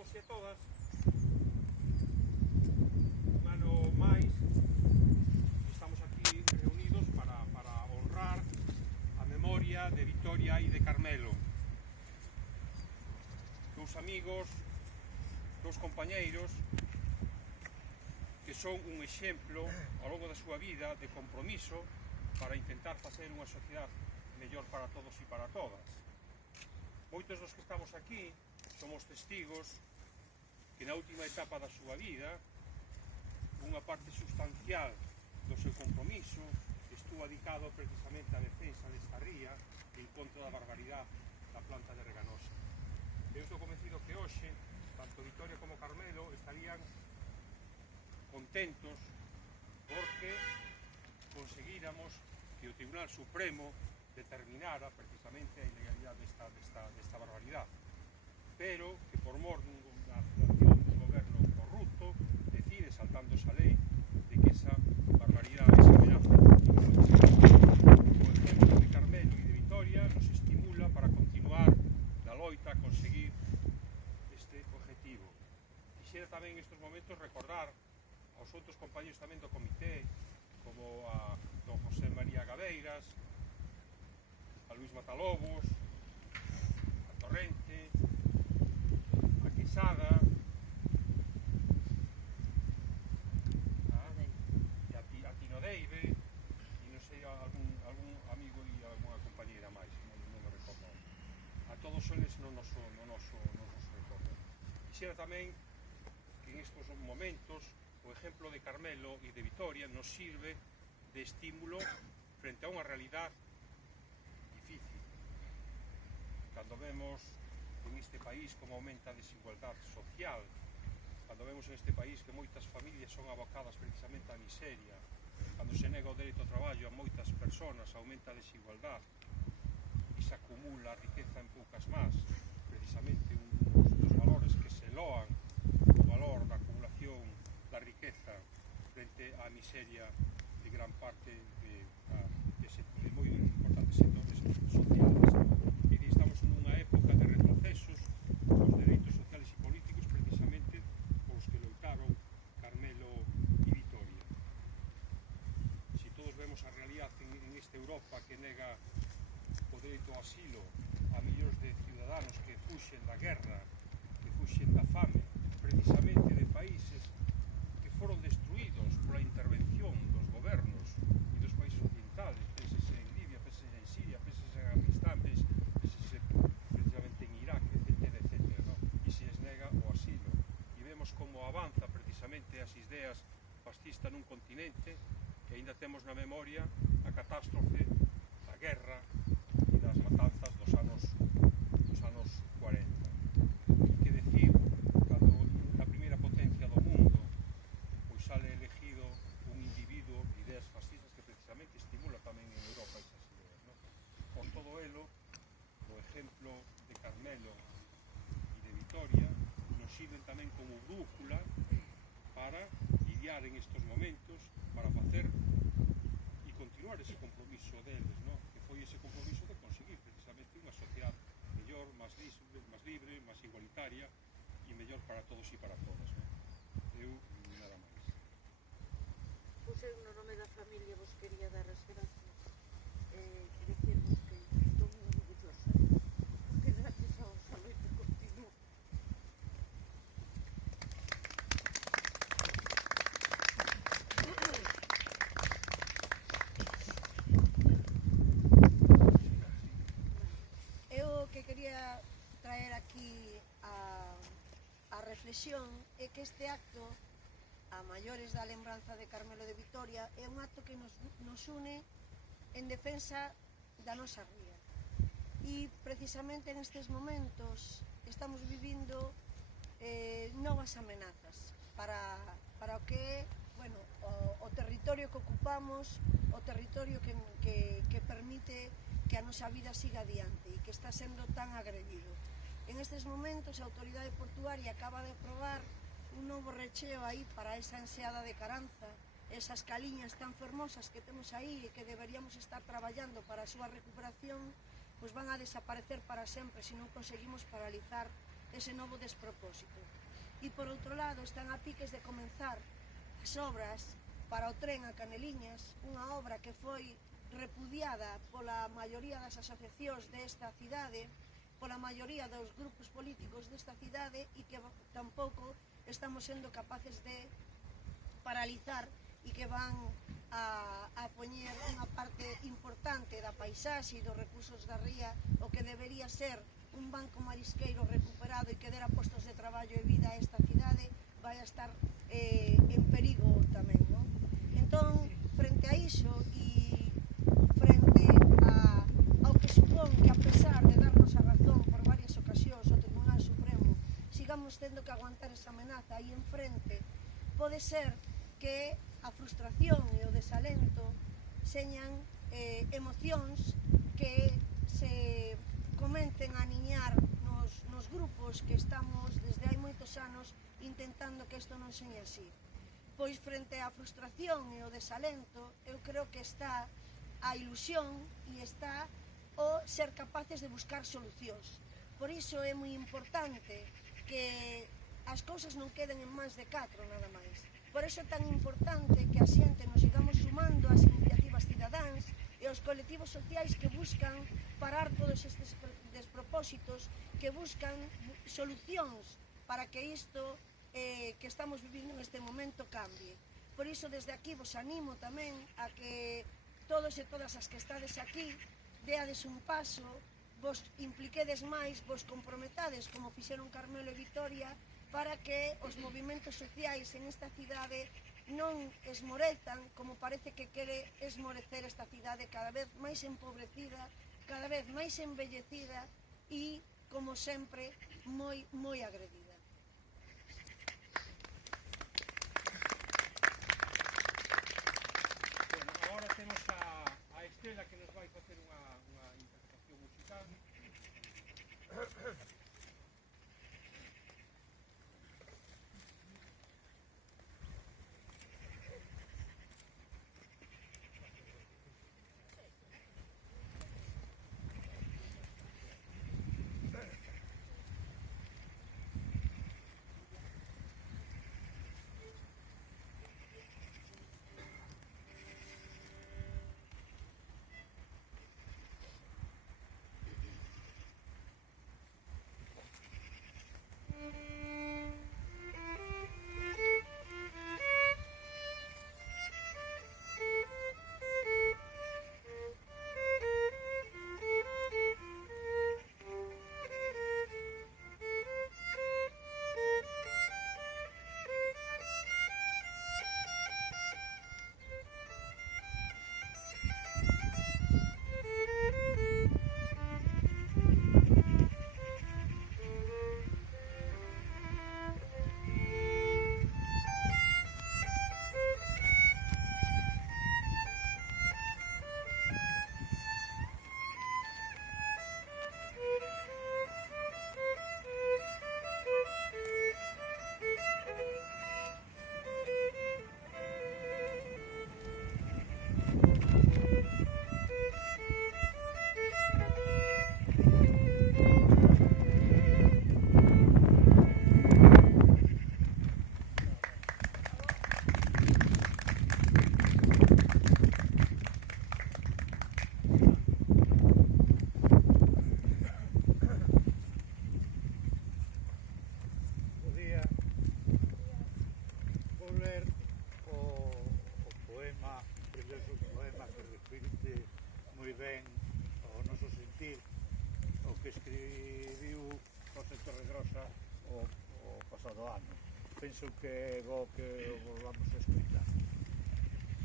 todos e a todas. Un ano máis estamos aquí reunidos para honrar a memoria de Vitoria e de Carmelo. Dous amigos, dous compañeiros que son un exemplo ao longo da súa vida de compromiso para intentar facer unha sociedade mellor para todos e para todas. Moitos dos que estamos aquí somos testigos que na última etapa da súa vida unha parte sustancial do seu compromiso estuvo dedicado precisamente á defensa desta ría en contra da barbaridade da planta de Reganosa. Eu estou convencido que hoxe tanto Vitoria como Carmelo estarían contentos porque conseguíramos que o Tribunal Supremo determinara precisamente a ilegalidade desta barbaridade, pero que por mor dunha actuación dun goberno corrupto decide, saltándose a lei, de que esa barbaridade, esa amenaza o exemplo de Carmelo e de Vitoria nos estimula para continuar na loita a conseguir este objetivo. Quixera tamén en estes momentos recordar aos outros compañeros tamén do comité, como a don José María Gabeiras, a Luís Matalobos, a Torrente, a Quesada, e a Tino Deive, e non sei, algún amigo e algunha compañeira máis, non me recordo. A todos eles non nos recordo. Quixera tamén que en estes momentos o exemplo de Carmelo e de Vitoria nos sirve de estímulo frente a unha realidade difícil. Cando vemos en este país como aumenta a desigualdade social, cando vemos en este país que moitas familias son abocadas precisamente á miseria, cando se nega o dereito ao traballo a moitas persoas, aumenta a desigualdade e se acumula a riqueza en poucas más, precisamente un dos valores que se loan o valor da acumulación da riqueza frente á miseria de gran parte de moi importantes sectores sociales. E estamos nunha época de retrocesos dos dereitos sociales e políticos precisamente polos que loitaron Carmelo e Vitoria. Se todos vemos a realidade en esta Europa que nega o dereito ao asilo a millóns de ciudadanos que fuxen da guerra, que fuxen da fame, precisamente de países que foron destruídos pola intervención dos gobernos e dos países orientales, pensese en Libia, pensese en Siria, pensese en Afganistán, pensese precisamente en Irak, etc. ¿no? E se les nega o asilo. E vemos como avanza precisamente as ideas fascistas nun continente que ainda temos na memoria a catástrofe da guerra e das matanzas dos anos 40. E que decir, cando a primeira potencia do mundo pois sale elegido un individuo de ideas fascistas que precisamente estimula tamén en Europa esas ideas, ¿no? Por todo elo, o exemplo de Carmelo e de Vitoria nos sirven tamén como brújula para lidiar en estes momentos, para facer e continuar ese compromiso deles, ¿no? Que foi ese compromiso de conseguir precisamente unha sociedade mellor, máis libre, máis igualitaria e mellor para todos e para todas, ¿no? Eu nada máis. Pois eu no nome da familia vos quería dar as gracias e dicirvos que estou moi orgullosa porque gracias a vos a loita continúa. Eu que quería traer aquí a reflexión é que este acto a maiores da lembranza de Carmelo de Vitoria é un acto que nos une en defensa da nosa ría e precisamente nestes momentos estamos vivindo novas amenazas para o que é o territorio que ocupamos, o territorio que permite que a nosa vida siga adiante e que está sendo tan agredido. En estes momentos a autoridade portuaria acaba de aprobar un novo recheo aí para esa enseada de Caranza, esas caliñas tan fermosas que temos aí e que deberíamos estar traballando para a súa recuperación, pois van a desaparecer para sempre se non conseguimos paralizar ese novo despropósito. E por outro lado están a piques de comenzar as obras para o tren a Caneliñas, unha obra que foi repudiada pola maioría das asociacións desta cidade, pola maioría dos grupos políticos desta cidade e que tampouco estamos sendo capaces de paralizar e que van a poñer unha parte importante da paisaxe e dos recursos da ría, o que debería ser un banco marisqueiro recuperado e que dera postos de traballo e vida a esta cidade, vai a estar en perigo tamén, non? Entón, frente a iso e frente ao que supón que a pesar de darnos a razón por varias ocasións o Tribunal Supremo sigamos tendo que aguantar esa amenaza aí enfrente, pode ser que a frustración e o desalento señan emocións que se comenten a aniñar nos grupos que estamos desde hai moitos anos intentando que isto non seña así. Pois frente á frustración e o desalento, eu creo que está a ilusión e está o ser capaces de buscar solucións. Por iso é moi importante que as cousas non queden en mans de catro nada máis. Por iso é tan importante que a xente nos sigamos sumando ás iniciativas cidadáns e aos colectivos sociais que buscan parar todos estes despropósitos, que buscan solucións para que isto que estamos vivindo neste momento cambie. Por iso desde aquí vos animo tamén a que todos e todas as que estades aquí deades un paso, vos impliquedes máis, vos comprometades como fixeron Carmelo e Vitoria para que os movimentos sociais en esta cidade non esmorezan como parece que quere esmorecer esta cidade cada vez máis empobrecida, cada vez máis envellecida e, como sempre, moi agredida. Agora temos a Estela que nos vai facer unha interpretación musical. Penso que é bo que o volvamos a escoitar.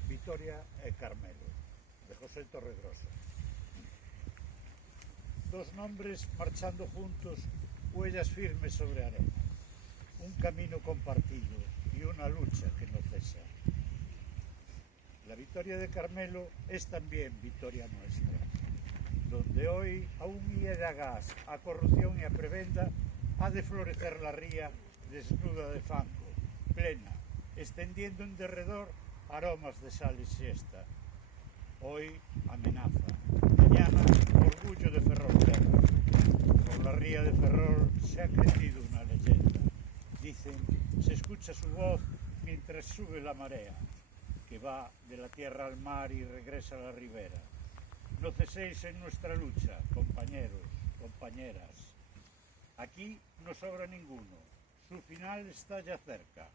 Vitoria e Carmelo, de José Torregrosa. Dos nombres marchando juntos, huellas firmes sobre a arena. Un camino compartido y una lucha que no cesa. La victoria de Carmelo es también victoria nuestra, donde hoy aún hiede a gas, a corrupción y a prebenda, ha de florecer la ría desnuda de fango, plena, extendiendo en derredor aromas de sal e siesta. Hoy amenaza, mañana orgullo de Ferrol Terra. Por la ría de Ferrol se ha crecido una leyenda. Dicen, se escucha su voz mientras sube la marea, que va de la tierra al mar y regresa a la ribera. No ceséis en nuestra lucha, compañeros, compañeras. Aquí no sobra ninguno, su final está ya cerca.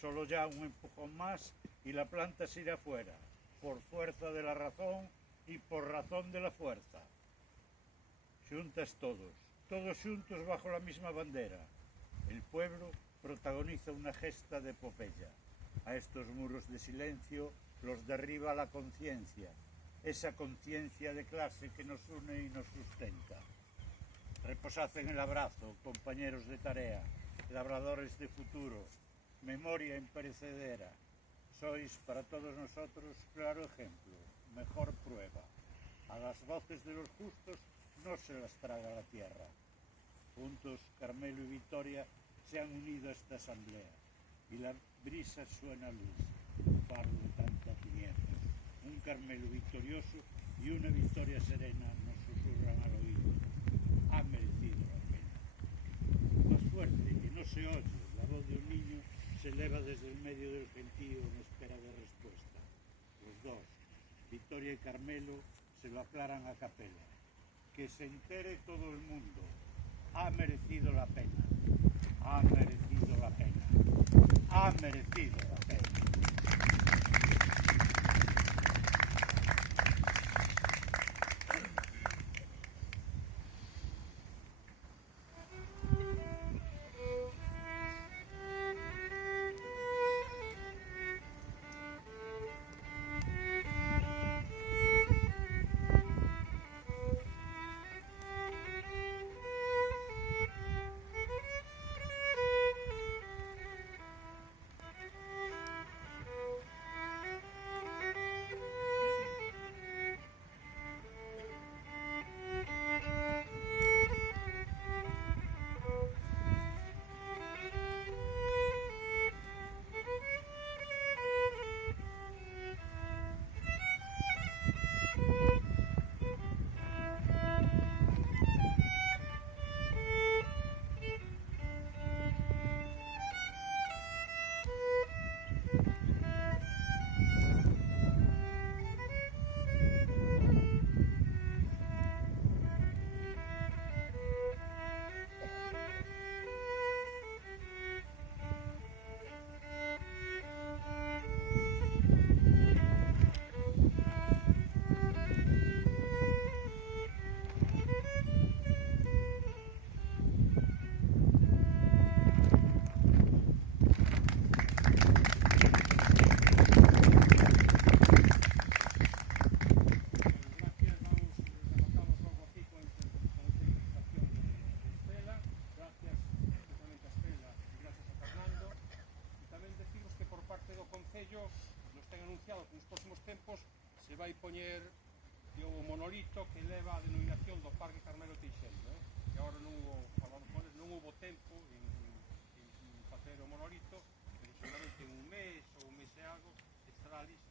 Solo ya un empujón más y la planta se irá fuera, por fuerza de la razón y por razón de la fuerza. Xuntas todos xuntos bajo la misma bandera. El pueblo protagoniza una gesta de epopeya. A estos muros de silencio los derriba la conciencia, esa conciencia de clase que nos une y nos sustenta. Reposad en el abrazo, compañeros de tarea, labradores de futuro, memoria imperecedera. Sois para todos nosotros claro ejemplo, mejor prueba. A las voces de los justos no se las traga la tierra. Juntos, Carmelo y Vitoria se han unido a esta asamblea y la brisa suena luz, faro de tanta tiniebla. Un Carmelo victorioso y una Vitoria serena nos susurran al oído. Ha merecido la pena. Más fuerte, que no se oye, la voz de un niño se eleva desde el medio del gentío en espera de respuesta. Los dos, Vitoria y Carmelo, se lo aclaran a capela. Que se entere todo el mundo. Ha merecido la pena. Ha merecido la pena. Ha merecido la pena. Nos próximos tempos se vai poñer o monolito que leva a denominación do Parque Carmelo Teixeiro, que agora non hubo tempo en facer o monolito, pero seguramente en un mes ou un mes e algo estará listo